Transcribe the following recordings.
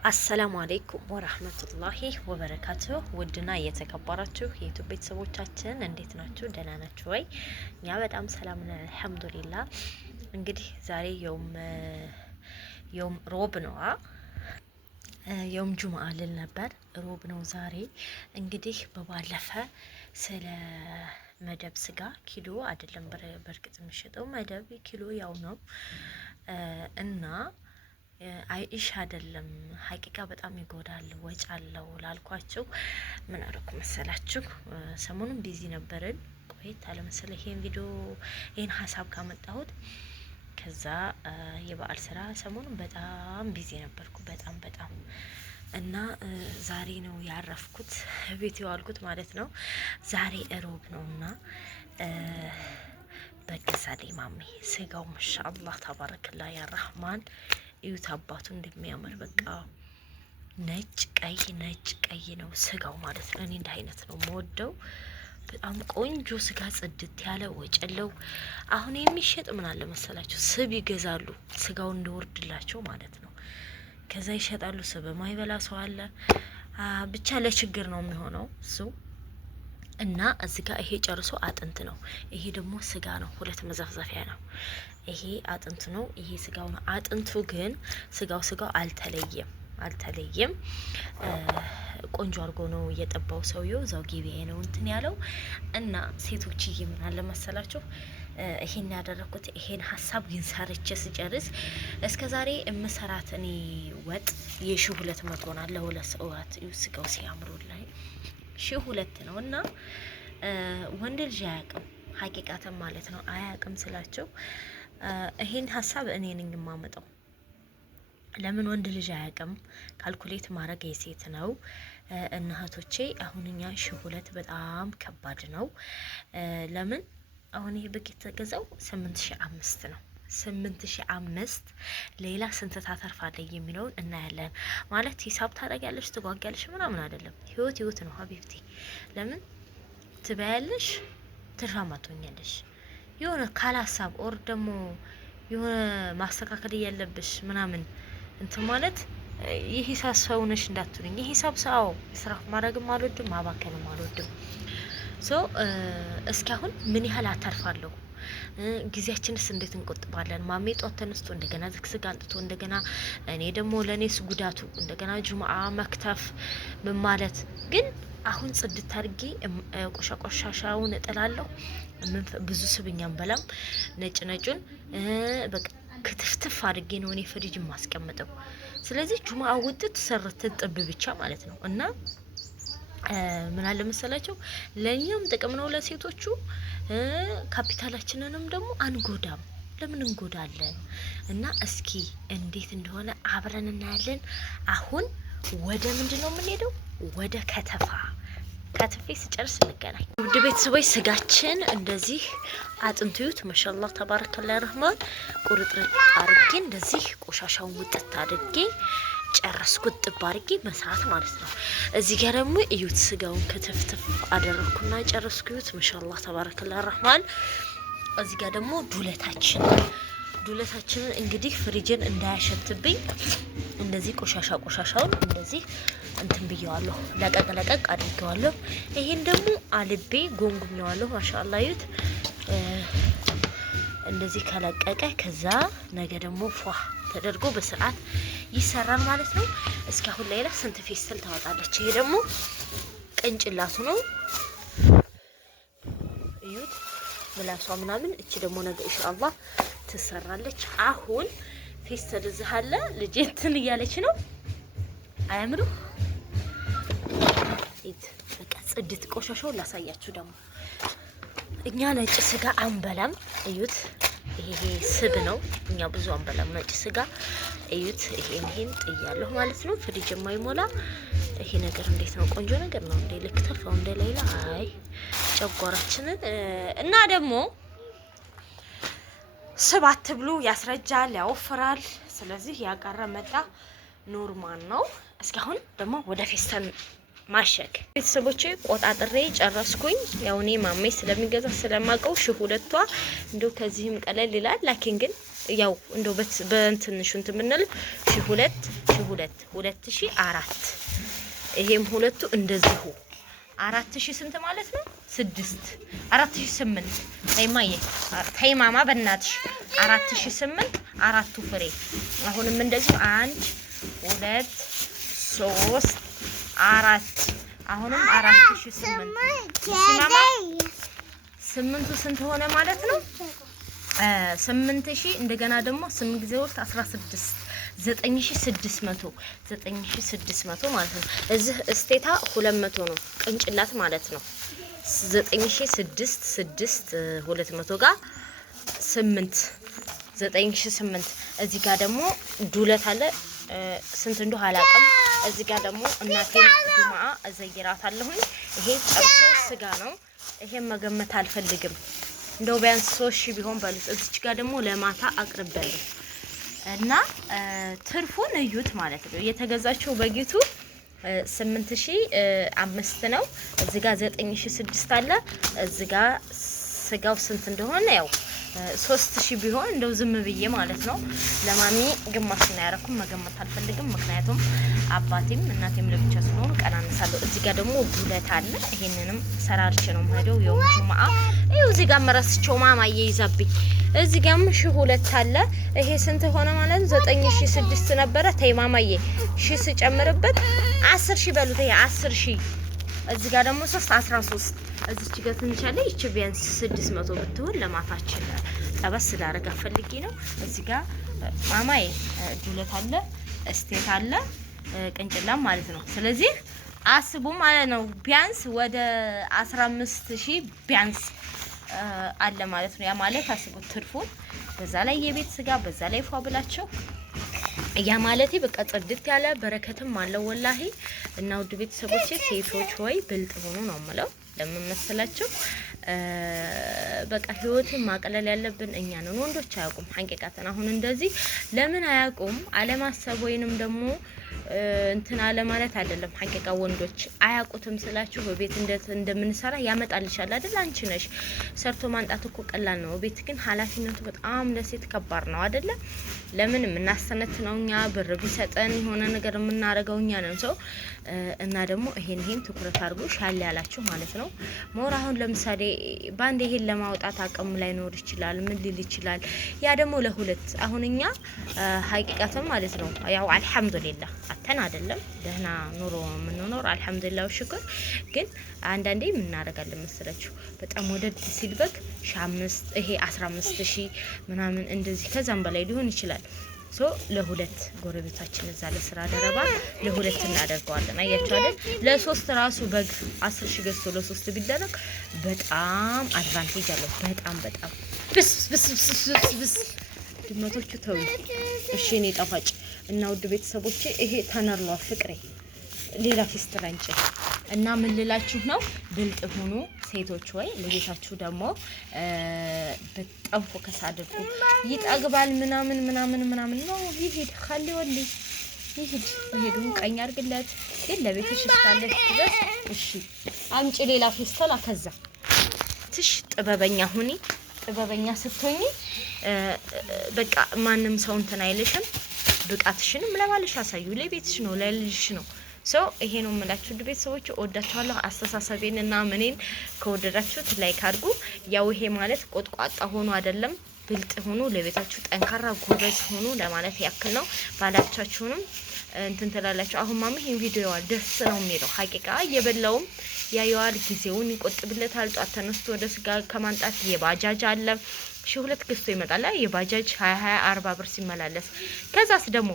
አሰላሙ አለይኩም ወራህመቱላሂ ወበረካቱሁ። ውድና እየተከበራችሁ የዩቲዩብ ቤተሰቦቻችን እንዴት ናችሁ? ደህና ናችሁ ወይ? እኛ በጣም ሰላም ነን አልሐምዱሊላህ። እንግዲህ ዛሬ የውም ሮብ ነው የውም ጁምአ ልል ነበር፣ ሮብ ነው ዛሬ። እንግዲህ በባለፈ ስለ መደብ ስጋ ኪሎ አይደለም በእርግጥ የሚሸጠው መደብ ኪሎ ያው ነው እና አይሽ አይደለም ሀቂቃ በጣም ይጎዳል፣ ወጭ አለው ላልኳችሁ ምን አደረኩ መሰላችሁ? ሰሞኑን ቢዚ ነበርን፣ ቆየት አለ መሰለኝ ይሄን ሀሳብ ካመጣሁት። ከዛ የበዓል ስራ ሰሞኑን በጣም ቢዚ ነበርኩ፣ በጣም እና ዛሬ ነው ያረፍኩት፣ ቤት የዋልኩት ማለት ነው። ዛሬ እሮብ ነውና በገዛሌ ማሜ ስጋው ማሻአላህ ተባረከላ ያ ረህማን። እዩት አባቱ እንደሚያምር በቃ ነጭ ቀይ ነው ስጋው ማለት ነው። እኔ እንደ አይነት ነው የምወደው። በጣም ቆንጆ ስጋ ጽድት ያለ ወጨለው። አሁን የሚሸጥ ምን አለ መሰላችሁ? ስብ ይገዛሉ ስጋው እንደወርድላቸው ማለት ነው። ከዛ ይሸጣሉ። ስብ ማይበላ ሰው አለ። ብቻ ለችግር ነው የሚሆነው እሱ። እና እዚህ ጋር ይሄ ጨርሶ አጥንት ነው፣ ይሄ ደግሞ ስጋ ነው። ሁለት መዘፍዘፊያ ነው። ይሄ አጥንት ነው፣ ይሄ ስጋው ነው። አጥንቱ ግን ስጋው አልተለየም። ቆንጆ አድርጎ ነው እየጠባው ሰውየው። እዛው ጊቤ ነው እንትን ያለው። እና ሴቶች ምን አለ መሰላችሁ? ይሄን ያደረኩት ይሄን ሀሳብ ግን ሰርቼ ስጨርስ እስከ ዛሬ እምሰራት እኔ ወጥ የ1200 ናት ለሁለት ሰዓት። ስጋው ሲያምሩልኝ 1200 ነው። እና ወንድ ልጅ አያውቅም ሀቂቃተን ማለት ነው። አያውቅም ስላቸው ይሄን ሀሳብ እኔ ነኝ የማመጣው። ለምን ወንድ ልጅ አያውቅም? ካልኩሌት ማድረግ የሴት ነው። እናቶቼ አሁን እኛ 1200 በጣም ከባድ ነው። ለምን አሁን ይሄ በግ የተገዛው 8500 ነው። 8500 ሌላ ስንት ታተርፋለህ የሚለውን እናያለን። ማለት ሂሳብ ታደርጊያለሽ ትጓጊያለሽ ምናምን አይደለም። ህይወት ነው ሀቢብቲ። ለምን ትበያለሽ ትርፋማ ትሆኛለሽ። የሆነ ካላሳብ ኦር ደግሞ የሆነ ማስተካከል እያለብሽ ምናምን እንትን ማለት የሂሳብ ሰው ነሽ እንዳትሉኝ። የሂሳብ ሰው እስራፍ ማድረግም አልወድም ማባከንም አልወድም። እስኪ አሁን ምን ያህል አተርፋለሁ? ጊዜያችንስ እንዴት እንቆጥባለን? ማሜ ጧት ተነስቶ እንደገና ዝግዝግ አንጥቶ እንደገና እኔ ደግሞ ለኔስ ጉዳቱ እንደገና ጁምአ መክተፍ ምን ማለት ግን አሁን ጽድት አድርጌ ቆሻሻውን እጥላለሁ። ብዙ ስብኛም በላም ነጩን በቃ ክትፍትፍ አድርጌ ነው እኔ ፍሪጅ ማስቀምጠው። ስለዚህ ጁምአ ውጥት ሰርት ጥብ ብቻ ማለት ነው። እና ምን አለ መሰላቸው ለኛም ጥቅም ነው ለሴቶቹ። ካፒታላችንንም ደግሞ አንጎዳም። ለምን እንጎዳለን? እና እስኪ እንዴት እንደሆነ አብረን እናያለን። አሁን ወደ ምንድን ነው የምንሄደው? ወደ ከትፌ ስጨርስ እንገናኝ። ውድ ቤተሰቦች ስጋችን እንደዚህ አጥንቱዩት ማሻአላህ ተባረከላ ረህማን። ቁርጥርጥ አድርጌ እንደዚህ ቆሻሻውን ውጥት አድርጌ ጨረስኩት። ጥብ አድርጌ መስራት ማለት ነው። እዚህ ጋር ደግሞ እዩት ስጋውን ከተፍተፍ አደረኩና ጨረስኩት። ማሻአላህ ተባረከላ ረህማን። እዚህ ጋር ደግሞ ዱለታችንን እንግዲህ ፍሪጅን እንዳያሸትብኝ እንደዚህ ቆሻሻውን እንደዚህ እንትን ብየዋለሁ፣ ለቀቅ አድርጌዋለሁ። ይሄን ደግሞ አልቤ ጎንጉሜዋለሁ። ማሻአላህ እዩት እንደዚህ ከለቀቀ ከዛ ነገ ደግሞ ፏ ተደርጎ በስርዓት ይሰራል ማለት ነው። እስኪ አሁን ሌላ ስንት ፌስታል ታወጣለች? ይሄ ደግሞ ቅንጭላቱ ነው እዩት ምላሷ ምናምን። እቺ ደግሞ ነገ ኢንሻአላህ ትሰራለች። አሁን ፌስታል እዚህ አለ። ልጄ እንትን እያለች ነው። አያምሩም? በቃ ጽድት ቆሻሻውን ላሳያችሁ። ደግሞ እኛ ነጭ ስጋ አንበላም። እዩት ይሄ ስብ ነው። እኛ ብዙ አንበላም ነጭ ስጋ። እዩት ይሄን ጥያለሁ ማለት ነው። ፍሪጅ የማይሞላ ይሄ ነገር እንዴት ነው? ቆንጆ ነገር ነው እንዴ? ልክ ተርፋው እንደ ሌላ አይ ጨጓራችንን እና ደግሞ ስብ አትብሉ፣ ያስረጃል፣ ያወፍራል። ስለዚህ ያቀረ መጣ ኖርማል ነው። እስኪ አሁን ደግሞ ወደ ፌስታል ማሸግ ቤተሰቦቼ ቆጣጥሬ ጨረስኩኝ። ያው እኔ ማሜ ስለሚገዛ ስለማቀው 1200 እንደው ከዚህም ቀለል ይላል። ላኪን ግን ያው እንደው በእንትንሹ እንትን ምንል 2004 ይሄም ሁለቱ እንደዚሁ 4000 ስንት ማለት ነው? 4008 ታይማዬ ታይማማ በእናትሽ 4008 አራቱ ፍሬ አሁንም እንደዚሁ 1 2 3 4 አሁንም 4008 ሲማማ 8ቱ ስንት ሆነ ማለት ነው? 8000 እንደገና ደግሞ 8 ጊዜ ወርት 16 9600 ማለት ነው። እዚህ እስቴታ 200 ነው ቅንጭላት ማለት ነው። 9600 ጋር 8 9008 እዚህ ጋር ደግሞ ዱለት አለ ስንት እንደው አላውቅም። እዚህ ጋር ደግሞ እናቴን ጁማአ እዘይራታለሁኝ። ይሄ ጨርሶ ስጋ ነው። ይሄን መገመት አልፈልግም። እንደው ቢያንስ 3000 ቢሆን ባሉት። እዚች ጋር ደግሞ ለማታ አቅርበልኝ እና ትርፉን እዩት ማለት ነው። የተገዛችው በጊቱ 8005 ነው። እዚህ ጋር 9006 አለ። እዚህ ጋር ስጋው ስንት እንደሆነ ያው 3000 ቢሆን እንደው ዝም ብዬ ማለት ነው። ለማሚ ግማሽ ነው ያረኩም። መገመት አልፈልግም፣ ምክንያቱም አባቴም እናቴም ለብቻ ስለሆኑ ቀናንሳለሁ። እዚህ ጋር ደግሞ ዱለት አለ። ይሄንንም ሰራርቼ ነው የምሄደው የውም ጁማአ። ይኸው እዚህ ጋር መረስቸው ማማዬ ይዛብኝ። እዚህ ጋርም 1002 አለ። ይሄ ስንት ሆነ ማለት ነው? 9006 ነበረ። ተይ ማማዬ 1000 ስጨምርበት 10000 በሉት። ይሄ 10000። እዚህ ጋር ደግሞ 13 እዚች ጋር ትንሽ አለ። ይቺ ቢያንስ 600 ብትሆን ለማታችን ጠበስ ላደርግ ፈልጌ ነው። እዚህ ጋር ማማዬ ዱለት አለ፣ እስቴት አለ፣ ቅንጭላም ማለት ነው። ስለዚህ አስቡ ማለት ነው። ቢያንስ ወደ 15000 ቢያንስ አለ ማለት ነው። ያ ማለት አስቡት ትርፉን። በዛ ላይ የቤት ስጋ በዛ ላይ ፏ ብላቸው ያ ማለት በቃ ጽድት ያለ በረከትም አለው ወላሂ። እና ውድ ቤተሰቦቼ ሴቶች ሆይ ብልጥ ሆኑ ነው የምለው። ለምን መሰላችሁ? በቃ ህይወትን ማቀለል ያለብን እኛ ነን። ወንዶች አያውቁም ሐቂቃተን። አሁን እንደዚህ ለምን አያውቁም? አለማሰብ ወይንም ደግሞ እንትን አለ ማለት አይደለም። ሐቂቃ ወንዶች አያውቁትም ስላችሁ በቤት እንደምንሰራ ያመጣልሻል አይደል? አንቺ ነሽ ሰርቶ ማንጣት እኮ ቀላል ነው። ቤት ግን ኃላፊነቱ በጣም ለሴት ከባድ ነው አይደለ? ለምን የምናስተነትነው እኛ፣ ብር ቢሰጠን የሆነ ነገር የምናደርገው እኛ ነን። ሰው እና ደግሞ ይሄን ትኩረት አድርጎ ሻል ያላችሁ ማለት ነው። ሞር አሁን ለምሳሌ ባንድ ይሄን ለማውጣት አቅም ላይኖር ይችላል፣ ምን ሊል ይችላል። ያ ደግሞ ለሁለት አሁን እኛ ሐቂቃተን ማለት ነው ያው አልሐምዱሊላህ አተን አይደለም ደህና ኑሮ የምንኖር አልሐምዱሊላህ ሽክር። ግን አንዳንዴ ምን እናደርጋለን መሰላችሁ? በጣም ወደድ ሲል በግ 5 ይሄ 15000 ምናምን እንደዚህ ከዛም በላይ ሊሆን ይችላል። ሶ ለሁለት ጎረቤታችን እዛ ለስራ ደረባ ለሁለት እናደርገዋለን። አያችሁ አይደል? ለሶስት ራሱ በግ 10000 ገዝቶ ለሶስት ቢደረግ በጣም አድቫንቴጅ አለው። በጣም ብስ ድመቶቹ ተው። እሺ እኔ ጣፋጭ እና ውድ ቤተሰቦቼ ይሄ ተነርሏ ፍቅሬ ሌላ ፊስትራንጭ እና ምን ልላችሁ ነው? ብልጥ ሁኑ ሴቶች ወይ ለቤታችሁ ደግሞ በጣም ፎከስ አድርጉ። ይጠግባል ምናምን ነው ይሄድ ካሊ ወሊ ይሄድ ቀኝ አድርግለት። ግን ለቤትሽ እስካለሽ ድረስ እሺ አምጪ ሌላ ፊስተላ ከዛ ትሽ ጥበበኛ ሁኒ። ጥበበኛ ስትሆኚ በቃ ማንም ሰው እንትን አይልሽም። ብቃትሽንም ለባልሽ አሳዩ። ለቤትሽ ነው ለልጅሽ ነው። ሰው ይሄ ነው የምላችሁ። ውድ ቤተሰቦች እወዳችኋለሁ። አስተሳሰቤን እና ምኔን ከወደዳችሁት ላይክ አድርጉ። ያው ይሄ ማለት ቆጥቋጣ ሆኖ አይደለም፣ ብልጥ ሆኖ ለቤታችሁ ጠንካራ ጎበዝ ሆኖ ለማለት ያክል ነው። ባላቻችሁንም እንትን ትላላችሁ። አሁን ማሚ ይሄን ቪዲዮ ደስ ነው የሚለው ሐቂቃ እየበላውም ያየዋል፣ ጊዜውን ይቆጥብለታል። ጧት ተነስቶ ወደ ስጋ ከማንጣት የባጃጅ አለ 1002 ገዝቶ ይመጣል። የባጃጅ 20-40 ብር ሲመላለስ ከዛስ ደግሞ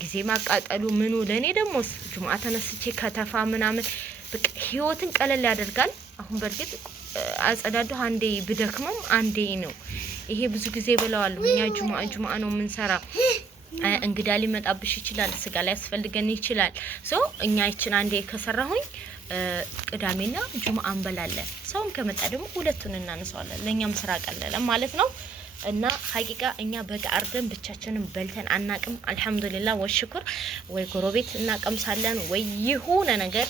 ጊዜ ማቃጠሉ ምኑ ለኔ ደግሞ ጁምአ ተነስቼ ከተፋ ምናምን በቃ ህይወትን ቀለል ያደርጋል። አሁን በርግጥ አጸዳዱ አንዴ ብደክመም አንዴ ነው። ይሄ ብዙ ጊዜ ብለዋል። እኛ ጁምአ ነው የምንሰራ። እንግዳ ሊመጣብሽ ይችላል፣ ስጋ ላይ ያስፈልገን ይችላል። ሶ እኛ ይችን አንዴ ከሰራሁኝ ቅዳሜና ጁምአ እንበላለን። ሰውም ከመጣ ደግሞ ሁለቱን እናነሳዋለን። ለኛም ስራ ቀለለ ማለት ነው። እና ሀቂቃ እኛ በጋ አርደን ብቻችንን በልተን አናቅም። አልሐምዱሊላህ ወሽኩር ወይ ጎረቤት እናቀምሳለን ወይ የሆነ ነገር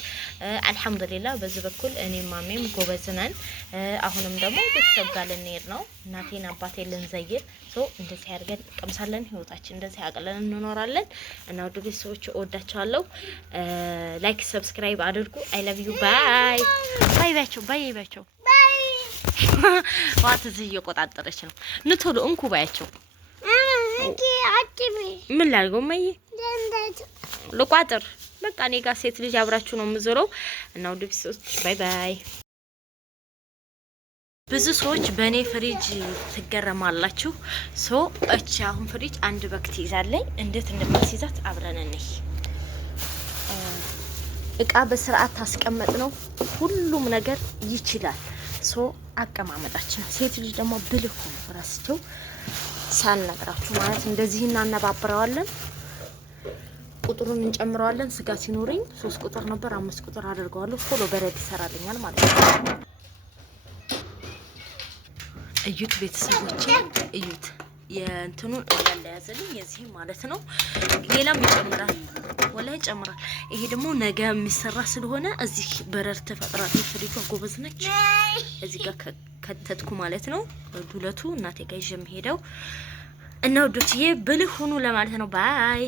አልሐምዱሊላህ። በዚህ በኩል እኔ ማሜም ጎበዝ ነን። አሁንም ደግሞ ቤተሰብ ጋር ልንሄድ ነው። እናቴን አባቴን ልንዘይር እንደዚህ አድርገን ቀምሳለን። ህይወታችን እንደዚህ አቅለን እንኖራለን። እና ወደ ቤተሰቦች እወዳቸዋለሁ። ላይክ ሰብስክራይብ አድርጉ። አይ ላቭ ዩ ባይ ባይ ባያቸው ባይ ባያቸው ዋት እዚህ እየቆጣጠረች ነው። ንቶሎ እንኩ ባያቸው ምን ላድርገው ማዬ ልቋጥር። በቃ እኔ ጋር ሴት ልጅ አብራችሁ ነው የምዞረው። እና ወደ ቤተሰቦች ባይ ባይ። ብዙ ሰዎች በእኔ ፍሪጅ ትገረማላችሁ። እቺ አሁን ፍሪጅ አንድ በክት ይዛለኝ። እንዴት እንደማስይዛት አብረን እንይ። እቃ በስርዓት ታስቀመጥ ነው። ሁሉም ነገር ይችላል። አቀማመጣችን ሴት ልጅ ደግሞ ብልህ ሆኖ ራስቸው ሳልነግራችሁ ማለት እንደዚህ እናነባብረዋለን። ቁጥሩን እንጨምረዋለን። ስጋ ሲኖረኝ 3 ቁጥር ነበር 5 ቁጥር አድርገዋለሁ። ቶሎ በረድ ይሰራልኛል ማለት ነው። እዩት ቤተሰቦቼ እዩት። የእንትኑን እንዳለ ያዘልኝ የዚህ ማለት ነው። ሌላም ይጨምራል፣ ወላሂ ይጨምራል። ይሄ ደግሞ ነገ የሚሰራ ስለሆነ እዚህ በረር ተፈጥሯል። ፍሪጇ ጎበዝ ነች። እዚህ ጋር ከተትኩ ማለት ነው። ዱለቱ እናቴ ጋር ይዤ የምሄደው እና ወዶችዬ ብልህ ሁኑ ለማለት ነው። ባይ